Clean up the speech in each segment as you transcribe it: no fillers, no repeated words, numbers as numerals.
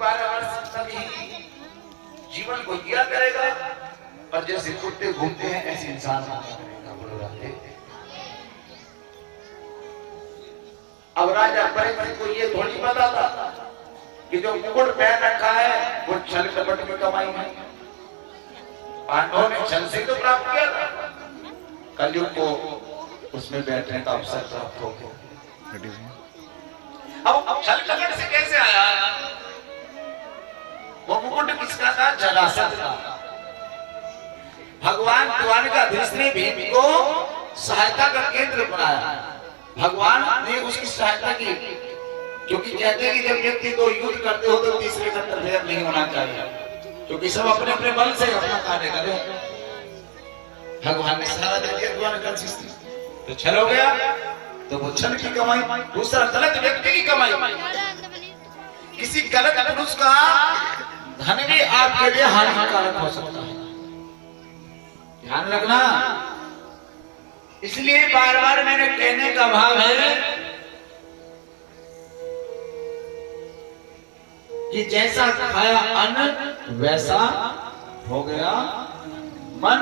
12 वर्ष तभी जीवन को दिया करेगा और जैसे कुत्ते घूमते हैं ऐसे इंसान करेगा। बोलो राधे। अब राजा परीक्षित को ये थोड़ी पता था कि जो मुकुट पहन रखा है वो छल कपट में कमाई है। पांडवों ने छल से तो प्राप्त किया था, कलयुग को उसमें बैठने का अवसर प्राप्त हो गया। अब छल कपट से कैसे आया? वो मुकुट किसका था? जरासंध का। भगवान द्वारकाधीश ने भीम को सहायता का केंद्र बनाया। भगवान ने उसकी सहायता की, क्योंकि कहते हैं कि जब व्यक्ति को युद्ध करते हो तो तीसरे का इंटरफेयर नहीं होना चाहिए, क्योंकि सब अपने अपने बल से अपना कार्य करें। भगवान ने सहारा दे दिया द्वारकाधीश ने, तो छल हो गया। तो वो छल की कमाई, दूसरा गलत व्यक्ति की कमाई। किसी गलत पुरुष का धन भी आपके लिए हानिकारक हो सकता है, ध्यान रखना। इसलिए बार बार मैंने कहने का भाव है कि जैसा खाया अन्न वैसा हो गया मन,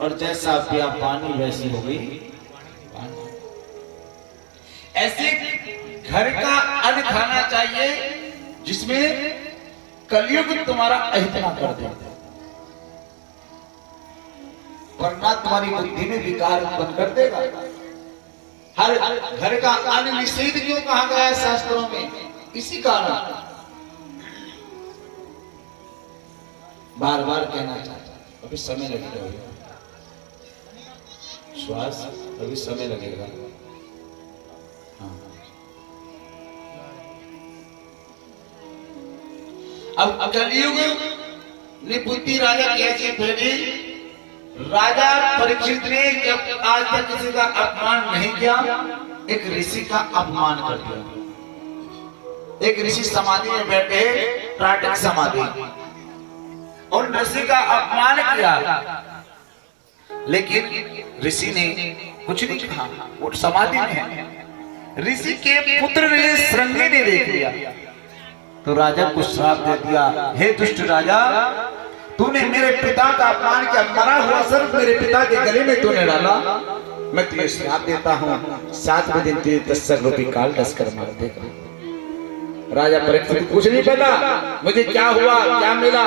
और जैसा पिया पानी वैसी हो गई पानी। ऐसे घर का अन्न खाना चाहिए जिसमें कलयुग तुम्हारा अहितना कर दे, वरना तुम्हारी बुद्धि में विकार उत्पन्न कर देगा। हर घर का अन्न निषेध क्यों कहा गया है शास्त्रों में? इसी कारण बार बार कहना चाहता हूं। अभी समय लगेगा, श्वास अभी समय लगेगा। हाँ। अब कलयुग ने बुद्धि राजा की ऐसी फेरी। राजा परीक्षित ने जब आज तक किसी का अपमान नहीं किया, एक ऋषि का अपमान कर दिया। एक ऋषि समाधि में बैठे, प्राटक समाधि, और ऋषि का अपमान किया, लेकिन ऋषि ने कुछ नहीं कहा, वो समाधि में है। ऋषि के पुत्र ने श्रृंगी ने देख लिया तो राजा को श्राप दे दिया, हे दुष्ट राजा, तूने मेरे पिता का अपमान किया, मरा हुआ सर्प मेरे पिता के गले में तूने डाला, मैं तुझे श्राप देता हूँ, 7वें दिन तुझे 10 रूपी काल डस कर मार देगा। राजा परीक्षित कुछ नहीं पता मुझे क्या हुआ क्या मिला।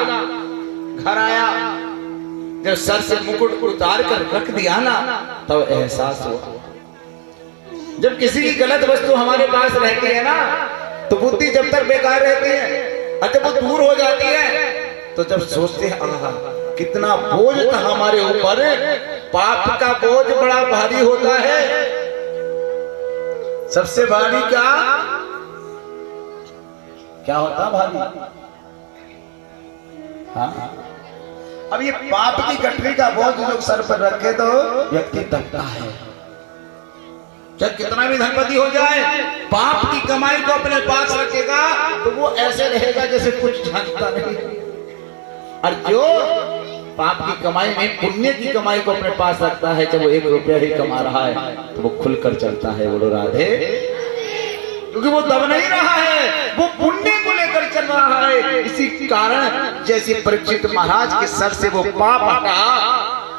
घर आया, जब सर से मुकुट उतार कर रख दिया ना, तब एहसास हुआ। जब किसी की गलत वस्तु हमारे पास रहती है ना, तो बुद्धि जब तक बेकार रहती है, और जब वो दूर हो जाती है तो जब सोचते हैं आहा कितना बोझ था हमारे ऊपर, पाप का बोझ बड़ा भारी होता है। सबसे भारी क्या होता भारी? हाँ, अब ये पाप की गठरी का बोझ लोग सर पर रखे तो व्यक्ति दबता है। जब कितना भी धनपति हो जाए, पाप की कमाई को अपने पास रखेगा तो वो ऐसे रहेगा जैसे कुछ जानता नहीं। और जो पाप की कमाई में पुण्य की कमाई को अपने पास रखता है, जब वो 1 रुपया ही कमा रहा है तो वो खुलकर चलता है। बोलो राधे। क्योंकि वो दब नहीं रहा है, वो पुण्य को लेकर चल रहा है। इसी कारण जैसे परीक्षित महाराज के सर से वो पाप हटा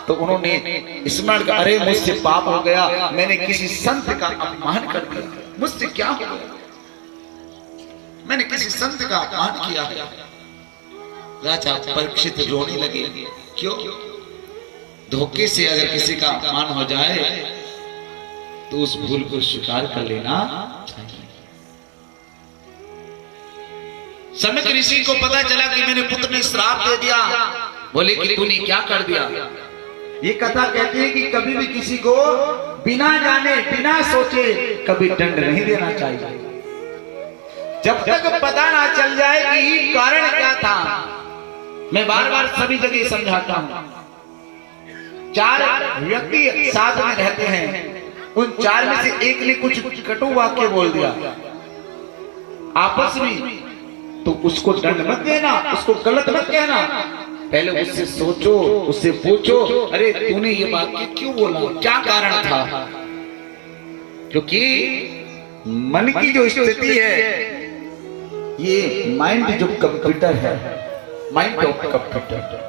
तो उन्होंने स्मरण किया, अरे मुझसे पाप हो गया, मैंने किसी संत का अपमान कर दिया, मुझसे क्या हो गया, मैंने किसी संत का अपमान किया। राजा परीक्षित रोने लगे। क्यों? धोखे से अगर किसी का अपमान हो जाए तो उस भूल को स्वीकार कर लेना चाहिए। सनक ऋषि को पता चला कि मेरे पुत्र ने श्राप दे दिया। बोले कि तूने क्या कर दिया? ये कथा कहती है कि कभी भी किसी को बिना जाने बिना सोचे कभी दंड नहीं देना चाहिए, जब तक पता ना चल जाए कि कारण क्या था। मैं बार बार सभी जगह समझाता हूं, 4 व्यक्ति साथ में रहते हैं, उन 4 में से एक ने कुछ कटु वाक्य बोल दिया आपस में, तो उसको दंड मत देना, उसको गलत मत कहना। पहले उससे सोचो, उससे पूछो, अरे तूने ये बात क्यों बोला, क्या कारण था? क्योंकि मन की जो स्थिति है ये माइंड जो कंप्यूटर है, माइंड ऑफ कंप्यूटर,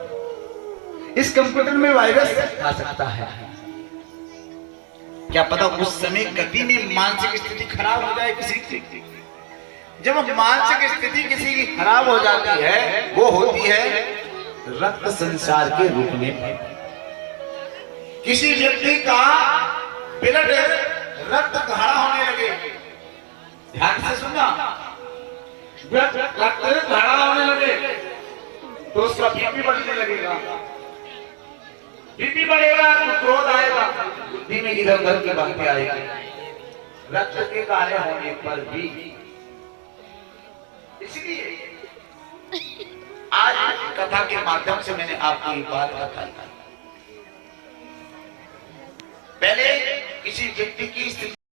इस कंप्यूटर में वायरस आ सकता है। क्या पता उस समय कभी में मानसिक स्थिति खराब हो जाए किसी की। जब मानसिक स्थिति किसी की खराब हो जाती है, वो होती है रक्त संचार के रूप में। किसी व्यक्ति का ब्लड रक्त गाढ़ा होने लगे, ध्यान से सुनना, रक्त गाढ़ा होने लगे तो उसका बीपी बढ़ने लगेगा, बीपी बढ़ेगा तो क्रोध आएगा, बुद्धि में इधर उधर की बातें आएगी। रक्त के काले होने पर भी, इसलिए आज कथा के माध्यम से मैंने आपको ये बात बताई। पहले किसी व्यक्ति की स्थिति